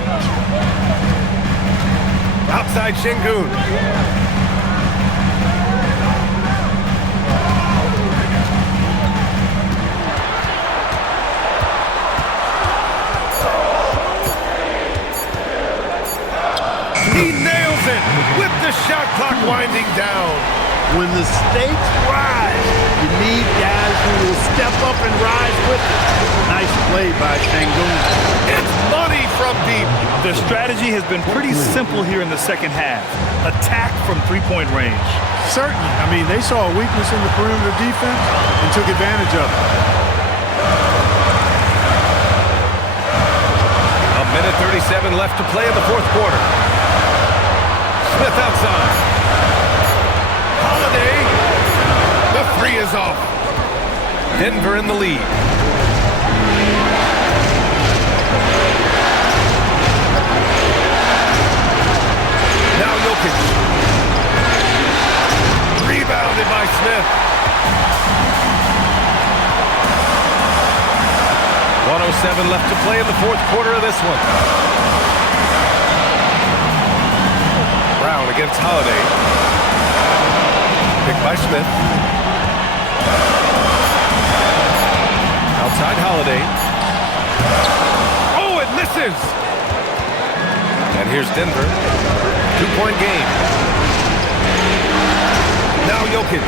Outside Şengün. He nails it with the shot clock winding down. When the stakes rise, you need guys who will step up and rise with it. Nice play by Şengün. It's money from deep. The strategy has been pretty simple here in the second half. Attack from three-point range. Certainly. I mean, they saw a weakness in the perimeter defense and took advantage of it. A minute 37 left to play in the fourth quarter. Smith outside. Holiday. The three is off. Denver in the lead. Now Jokic. Rebounded by Smith. 1:07 left to play in the fourth quarter of this one. Brown against Holiday. Picked by Smith. Outside Holiday. Oh, it misses! And here's Denver. 2-point game. Now Jokic.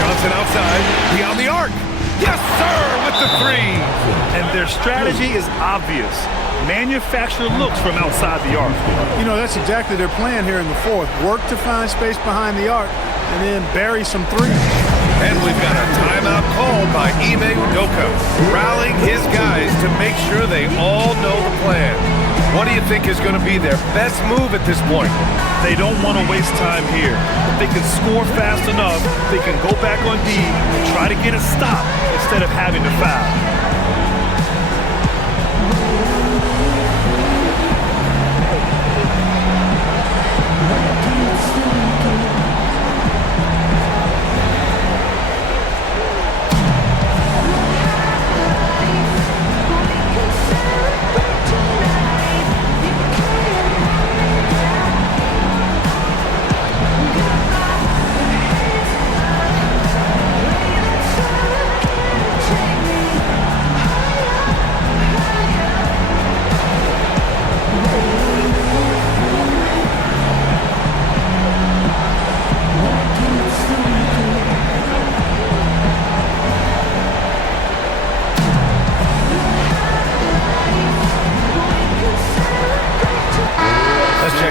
Johnson outside. Beyond the arc. Yes, sir, with the three. And their strategy is obvious. Manufacture looks from outside the arc. You know, that's exactly their plan here in the fourth. Work to find space behind the arc and then bury some threes. And we've got a timeout called by Ime Udoka, rallying his guys to make sure they all know the plan. What do you think is going to be their best move at this point? They don't want to waste time here. If they can score fast enough, they can go back on D and try to get a stop instead of having to foul.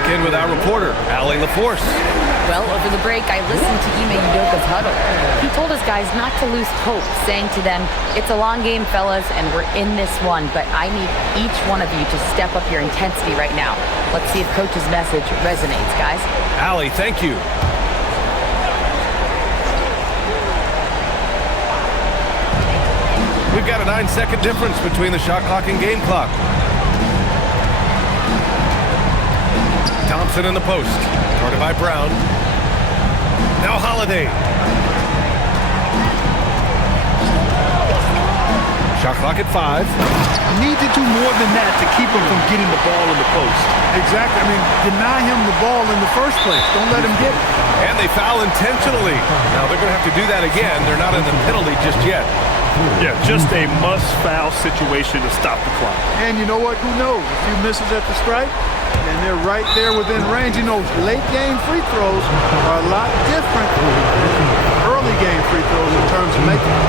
In with our reporter, Allie LaForce. Well, over the break, I listened to Ime Udoka's huddle. He told his guys not to lose hope, saying to them, it's a long game, fellas, and we're in this one, but I need each one of you to step up your intensity right now. Let's see if Coach's message resonates, guys. Allie, thank you. We've got a 9-second difference between the shot clock and game clock. Thompson in the post, guarded by Brown. Now Holiday. Shot clock at 5. Need to do more than that to keep him from getting the ball in the post. Exactly. I mean, deny him the ball in the first place. Don't let him get it. And they foul intentionally. Now they're going to have to do that again. They're not in the penalty just yet. Yeah, just a must-foul situation to stop the clock. And you know what? Who knows? A few misses at the stripe, and they're right there within range. You know, late-game free throws are a lot different than early-game free throws in terms of making them.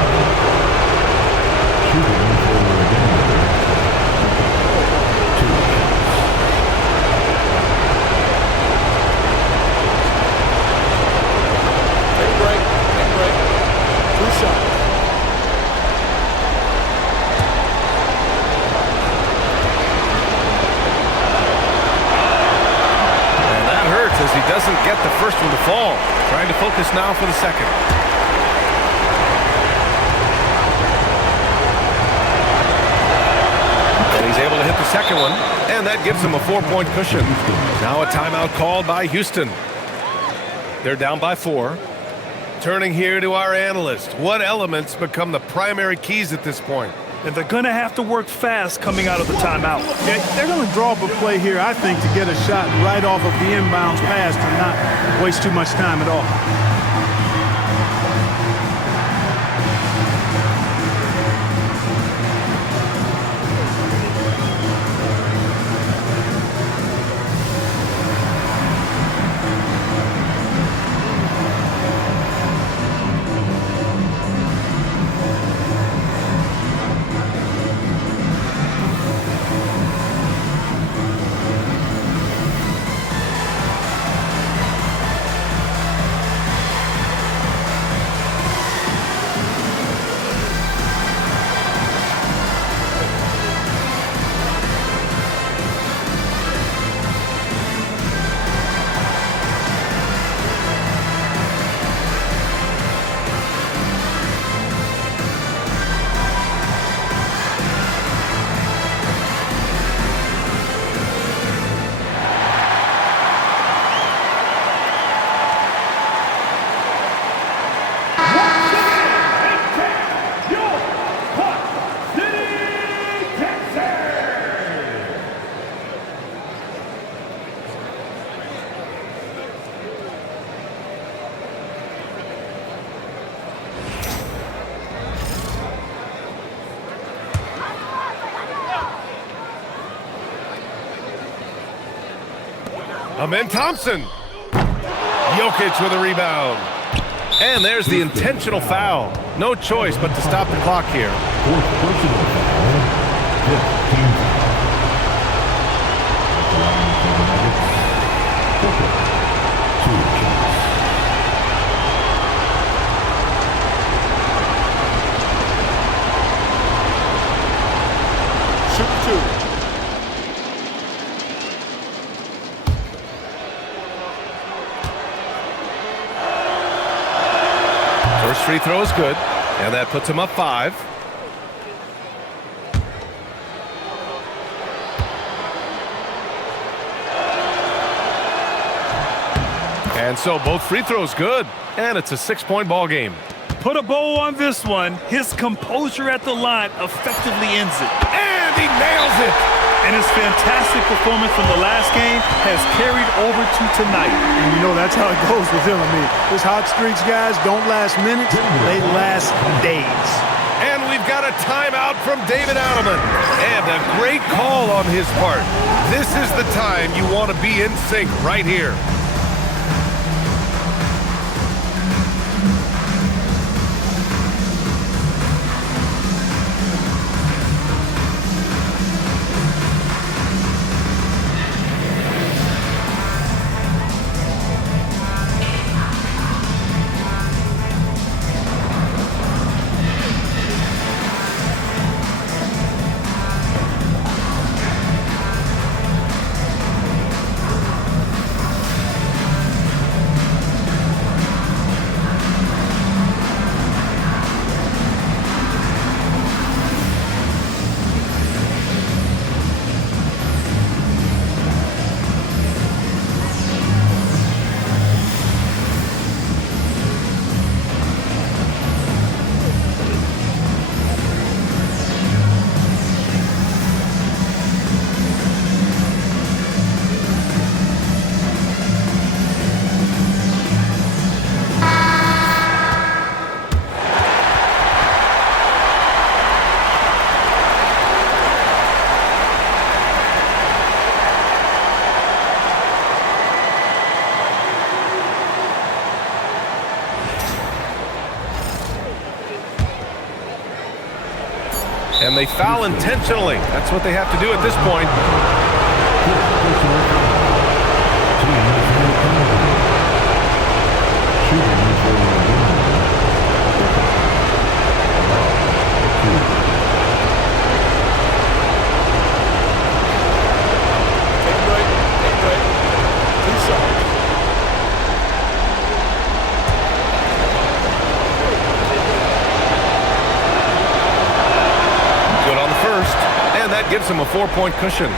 doesn't get the first one to fall. Trying to focus now for the second. And he's able to hit the second one, and that gives him a 4-point cushion. Now a timeout called by Houston. They're down by 4. Turning here to our analyst. What elements become the primary keys at this point? And they're going to have to work fast coming out of the timeout. They're going to draw up a play here, I think, to get a shot right off of the inbounds pass and not waste too much time at all. Amen Thompson. Jokic with a rebound. And there's the intentional foul. No choice but to stop the clock here. Fourth personal foul. 15. First free throw is good, and that puts him up 5. And so both free throws good, and it's a 6-point ball game. Put a bow on this one. His composure at the line effectively ends it. And he nails it! And his fantastic performance from the last game has carried over to tonight. And you know, that's how it goes with him. I mean, his hot streaks, guys, don't last minutes, they last days. And we've got a timeout from David Adelman. And a great call on his part. This is the time you want to be in sync right here. And they foul intentionally. That's what they have to do at this point. gives him a 4-point cushion.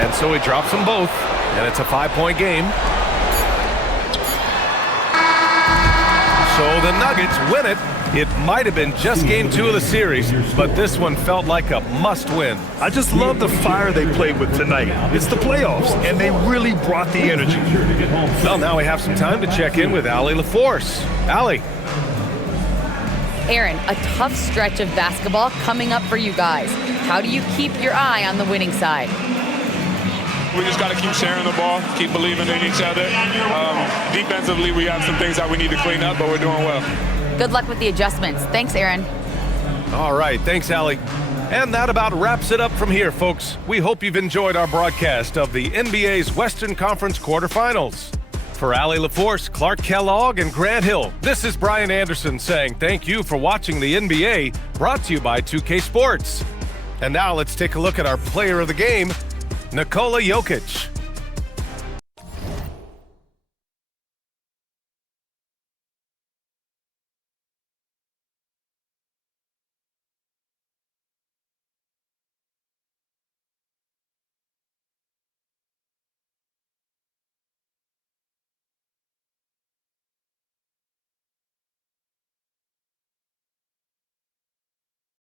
And so he drops them both, and it's a 5-point game. So the Nuggets win it. It might have been just game 2 of the series, but this one felt like a must-win. I just love the fire they played with tonight. It's the playoffs, and they really brought the energy. Well, now we have some time to check in with Allie LaForce. Allie. Aaron, a tough stretch of basketball coming up for you guys. How do you keep your eye on the winning side? We just got to keep sharing the ball, keep believing in each other. Defensively, we have some things that we need to clean up, but we're doing well. Good luck with the adjustments. Thanks, Aaron. All right, thanks, Allie. And that about wraps it up from here, folks. We hope you've enjoyed our broadcast of the NBA's Western Conference quarterfinals. For Allie LaForce, Clark Kellogg, and Grant Hill, this is Brian Anderson saying thank you for watching the NBA, brought to you by 2K Sports. And now let's take a look at our player of the game, Nikola Jokic.